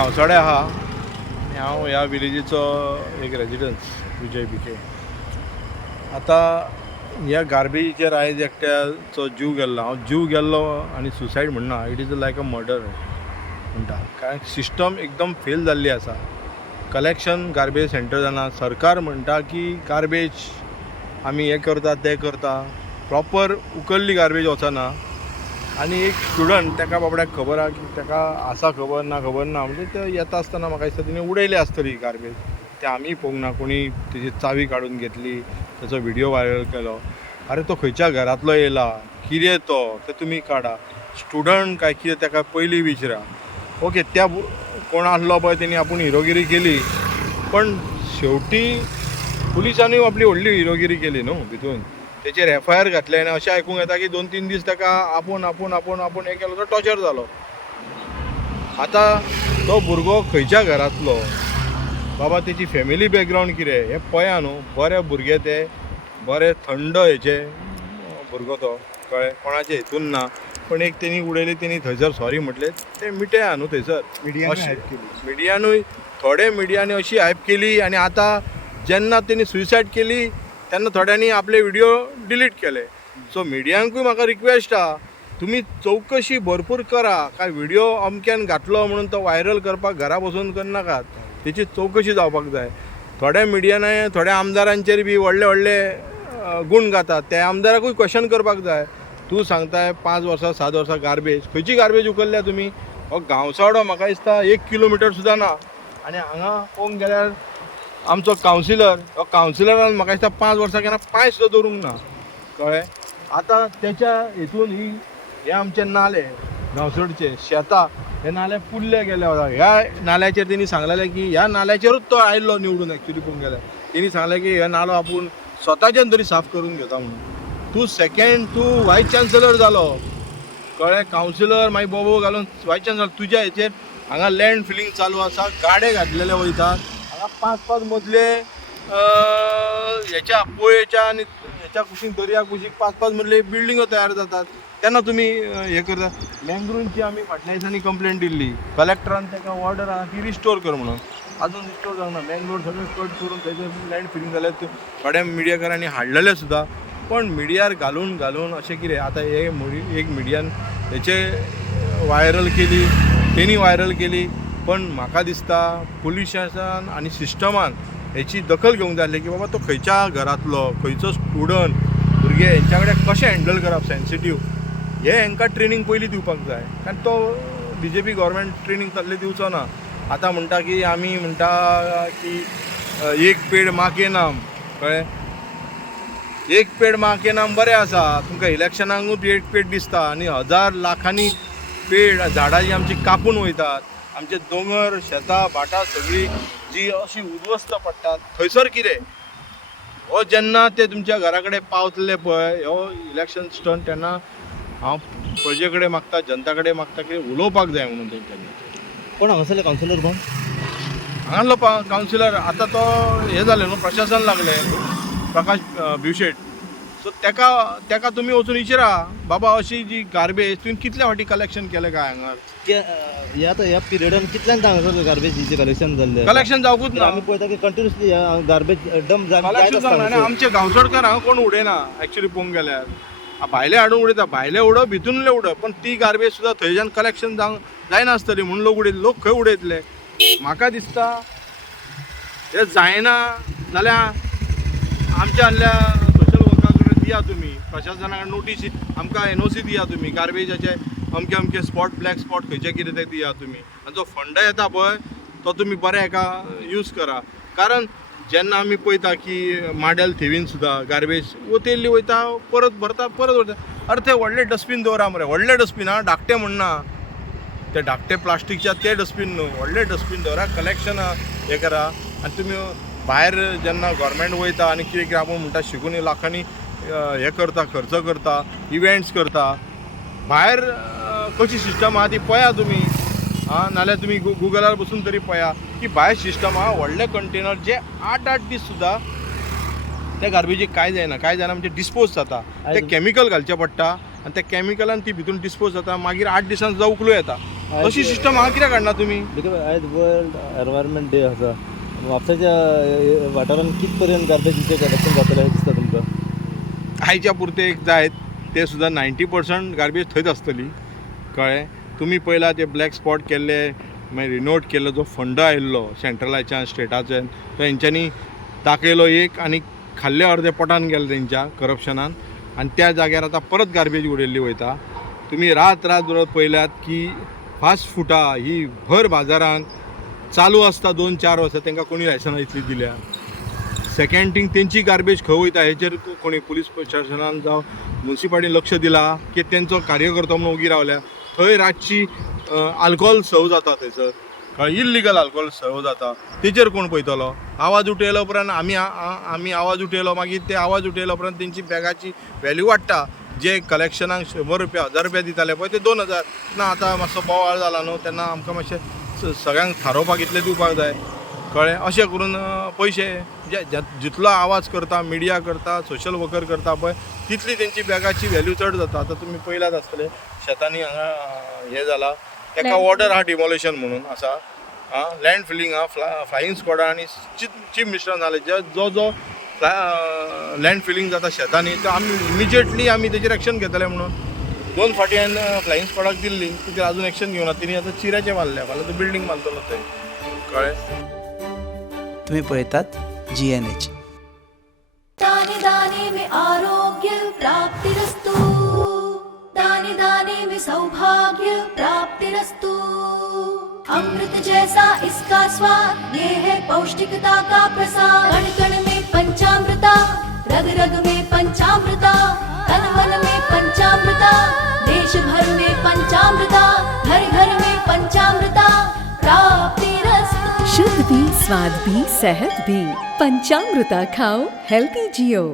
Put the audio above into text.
गांवसाडे आहा आनी हांव ह्या विलेजीचो एक रेजिडन्स विजय बिके. आतां ह्या गार्बेजीचेर आयज एकट्याचो जीव गेल्लो. हांव जीव गेल्लो आनी सुसायड म्हणना, it is like a murder म्हणटा. कारण सिस्टम एकदम फेल जाल्ली आसा. कलेक्शन गार्बेज सेंटर जाना. सरकार म्हणटा की गार्बेज आमी हें करता तें करता, प्रॉपर उकल्ली गार्बेज वचना. आनी एक स्टुडंट ताका बाबड्याक खबर आहा की ताका आसा खबर ना म्हणजे ते येता आसतना म्हाका दिसता तेणी उडयली आसतली गार्बेज. ते आमी पळोवंक ना, कोणी तेजी चावी काडून घेतली, ताचो व्हिडियो व्हायरल केलो. अरे तो खंयच्या घरांतलो येयला, कितें तो ते तुमी काडा. स्टुडंट काय कितें ताका पयलीं विचारा. ओके, त्या कोण आसलो पळय तेणी आपूण हिरोगिरी केली, पण शेवटी पुलिसांनी आपली व्हडली हिरोगिरी केली न्हू भितून. तेचेर FIR घातले आनी अशें आयकूंक येता की 2-3 दीस ताका आपूण हें केलो तो टॉर्चर जालो. आतां तो भुरगो खंयच्या घरांतलो, बाबा तेची फॅमिली बॅकग्रावंड कितें हें पळया न्हू. बरे भुरगे ते, बरे थंड हेचे भुरगो तो, कळ्ळें, कोणाचे हितून ना. पण एक तेणी उडयली, तेणी थंयसर सॉरी म्हटलें, तें मिटया न्हू थंयसर. मिडियानूय थोडे मिडियानी अशी हायप केली. आनी आतां जेन्ना तेणी सुसायड केली तेन्ना थोड्यांनी आपले व्हिडिओ डिलीट केले. सो मिडियांकूय म्हाका रिक्वेस्ट आहा, तुमी चवकशी भरपूर करा. काय व्हिडिओ अमक्यान घातलो म्हणून तो व्हायरल करपाक घरा बसून करनाकात, तेची चवकशी जावपाक जाय. थोड्या मिडियाने थोड्या आमदारांचेर बी व्हडले गूण घातात. त्या आमदाराकूय क्वेश्चन करपाक जाय. तूं सांगताय 5 वर्सां 7 वर्सां गार्बेज, खंयची गार्बेज उखल्ल्या तुमी? हो गांवसाडो म्हाका दिसता 1 किलोमिटर सुद्दां ना. आनी हांगा पळोवंक गेल्यार आमचो कावन्सिलर, हो कावन्सिलरान म्हाका दिसता 5 वर्सां केन्ना पांय सुद्दां दवरूंक ना, कळ्ळें. आतां तेच्या हितून हे आमचे नाले गांवसडचे शेतां, हे नाले पुल्ले गेले वता. ह्या नाल्याचेर तेणी सांगलेलें की ह्या नाल्याचेरूच तो आयल्लो निवडून. एक्चुली पळोवंक गेल्यार तेणी सांगलें की हे नालो आपूण स्वताच्यान तरी साफ करून घेता म्हणून. तूं वायस चान्सलर जालो, कळ्ळें, कावन्सिलर मागीर बोबो घालून वायस चान्सलर. तुज्या हेचेर हांगा लँड फिलींग चालू आसा, गाडे घातलेले वयतात. हांगा 5-5 मजले हेच्या पोळयेच्या आनी हेच्या कुशीक, दर्या कुशीक 5-5 मजले बिल्डिंगो तयार जातात. तेन्ना तुमी हें करता. मँग्रुवची आमी फाटल्या दिसांनी कंप्लेंट दिल्ली, कलेक्टरान ताका ऑर्डर आहा की रिस्टोर कर म्हणून. आजून रिस्टोर जावना. मँग्रोव सगळें कट करून थंयसर लँड फिलींग जाल्यार थोड्या मिडियाकारांनी हाडलेले सुद्दां. पण मिडियार घालून अशें कितें. आतां एक मिडियान हेचे व्हायरल केली, तेणी व्हायरल केली. पण म्हाका दिसता पुलिसांसान आनी सिस्टमान हेची दखल घेवंक जाय की बाबा तो खंयच्या घरांतलो, खंयचो स्टुडंट, भुरगे हेंच्या कडेन कशें हँडल करप सेन्सिटीव, हे हांकां ट्रेनींग पयलीं दिवपाक जाय. कारण तो BJP गव्हर्मेंट ट्रेनींग तसलें दिवचो ना. आतां म्हणटा की आमी म्हणटा की एक पेड माँ के नाम, कळ्ळें. एक पेड माँ के नाम बरें आसा, तुमकां इलेक्शनाकूच एक पेड दिसता. आनी 1000 लाखांनी पेड झाडां जी आमची कापून वयतात, आमचे दोंगर शेतां भाटां सगळीं जी अशी उद्ध्वस्त पडटात, थंयसर कितें. हो जेन्ना ते तुमच्या घरा कडेन पावतले पळय हो इलेक्शन स्टंट, तेन्ना हांव प्रजे कडेन मागता, जनता कडेन मागता की उलोवपाक जाय म्हणून तेंच्यांनी. कोण हांगासरले कावन्सिलर कोण? हांगासलो कावन्सिलर आतां तो हें जालें न्हू, प्रशासन लागलें, प्रकाश बिवशेट. सो तेका तुमी वचून विचारा, बाबा अशी जी गार्बेज तुवें कितल्या फावटी कलेक्शन केलें काय हांगा? ह्या पिरियडान कितल्यांदा हांगासर गार्बेजीचें कलेक्शन जाल्लें? कलेक्शन जावूंकूच ना. आमी पळयता की कंटिन्युअसली गार्बेज डंप कलेक्शन जावना. आनी आमचे गांवसडकार हांगा कोण उडयना. एक्चुली पळोवंक गेल्यार भायले हाडून उडयता, भायले उडप भितूनले उडप. पण ती गार्बेज सुद्दां थंयच्यान कलेक्शन जायनासतली म्हणून लोक उडयतले. लोक खंय उडयतले? म्हाका दिसता हे जायना जाल्यार आमच्या आहल्या सोशल वर्का कडेन दिया तुमी, प्रशासना कडेन नोटीस, आमकां NOC दिया तुमी, गार्बेजाचे अमके स्पॉट, ब्लॅक स्पॉट खंयचे कितें ते दिया तुमी. आनी जो फंड येता पळय तो तुमी बऱ्या हेका यूज करा. कारण जेन्ना आमी पळयता की माड्याल थिवीन सुद्दां गार्बेज वतेल्ली वयता, परत भरता, परत वयता. अरे ते व्हडले डस्टबीन दवरा मरे, व्हडले डस्टबीन, हां, धाकटे म्हणना. ते धाकटे प्लास्टीकच्या ते डस्टबीन न्हू, व्हडले डस्टबीन दवरा, कलेक्शन हें करा. आनी तुमी भायर जेन्ना गव्हर्मेंट वयता आनी कितें आपूण म्हणटा शिकून लाखांनी हें करता, खर्च करता, इव्हेंट्स करता, भायर कशी सिस्टम आहा ती पळया तुमी. नाल्यार तुमी गुगलार बसून तरी पळया की भायर सिस्टम आहा. व्हडले कंटेनर जे 8-8 दीस सुद्दां त्या गार्बेजीक कांय जायना म्हणजे डिस्पोज जाता. ते कॅमिकल घालचें पडटा आनी त्या कॅमिकलान ती भितून डिस्पोज जाता. मागीर 8 दिसान सुद्दां उखलूं येता. अशी सिस्टम हांगा कित्याक काडना तुमी? बिकॉज आयज वर्ल्ड एनवायरमेंट डे आसा. म्हापसाच्या वाठारांत कित पर्यंत गार्बेजीचें कलेक्शन जातलें दिसता तुमकां? आयच्या पुरतेक जायत ते सुद्दां 90% गार्बेज थंयच आसतली, कळ्ळें? तुमी पयला ते ब्लॅक स्पॉट केल्ले, मागीर रिनोट केल्लो जो फंड आयिल्लो सेंट्रलाच्यान स्टेटाच्यान, तो हेंच्यांनी दाखयलो एक आनी खाल्ले अर्दे पोटान गेले तेंच्या करप्शनान, आनी त्या जाग्यार आतां परत गार्बेज उडयल्ली वयता. तुमी रात पळयल्यात की फास्ट फुडां ही भर बाजारांत चालू आसता 2-4 वर्सां, तांकां कोणी लायसनां इतली दिल्या. सेकंड थिंग, तेंची गार्बेज खंय वयता हेचेर कोणी पुलीस प्रशासनान जावं म्युन्सिपाल्टीन लक्ष दिलां की तेंचो कार्यकर्तो म्हणून उगी रावल्या. थंय रातची आल्कोहोल सर्व जाता थंयसर, कळ्ळें? इल्लिगल आल्कोहोल सर्व जाता, तेचेर कोण पळयतलो? आवाज उठयलो उपरांत आमी आवाज उठयलो, मागीर ते आवाज उठयलो उपरांत तेंची बॅगाची व्हॅल्यू वाडटा. जे कलेक्शनाक 100 रुपया 1000 रुपया दिताले पळय ते 2000. ना आतां मातसो बोवाळ जाला न्हू, तेन्ना आमकां मातशें सगळ्यांक थारोवपाक इतले दिवपाक जाय, कळ्ळें? अशें करून पयशे जितलो आवाज करता, मिडिया करता, सोशल वर्कर करता पळय, तितली तेंची बॅगाची व्हॅल्यू चड जाता. आतां तुमी पळयलात आसतले शेतांनी हांगा हें जाला, ताका ऑर्डर आहा डिमॉलिशन म्हणून आसा, लँड फिलिंग आहा, फ्लायींग स्क्वॉडा आनी चीफ मिनिस्टर जाले जो लँड फिलिंग जाता शेतांनी, तो आमी इमिजिएटली आमी तेजेर एक्शन घेतले म्हणून 2 फावटी हांवें फ्लायींग स्क्वॉडाक दिल्ली, तितूर आजून एक्शन घेवना. तिणी आतां चिऱ्याचे बांदल्या, फाल्यां तो बिल्डींग बांदतलो थंय, कळ्ळें? तुम्ही पळयतात GNH. दाने दाने में आरोग्य प्राप्तिरस्तु, दाने दाने में सौभाग्य प्राप्तिरस्तु. अमृत जैसा इसका स्वाद, ये है पौष्टिकता का प्रसाद. कण कण में पंचामृता, रग रग में पंचामृता, तन मन में पंचामृता, देश भर में पंचामृता, घर घर में पंचामृता प्राप्तिरस्तु. शुद्ध भी, स्वाद भी, सेहत भी. पंचामृता खाओ, हेल्थी जियो.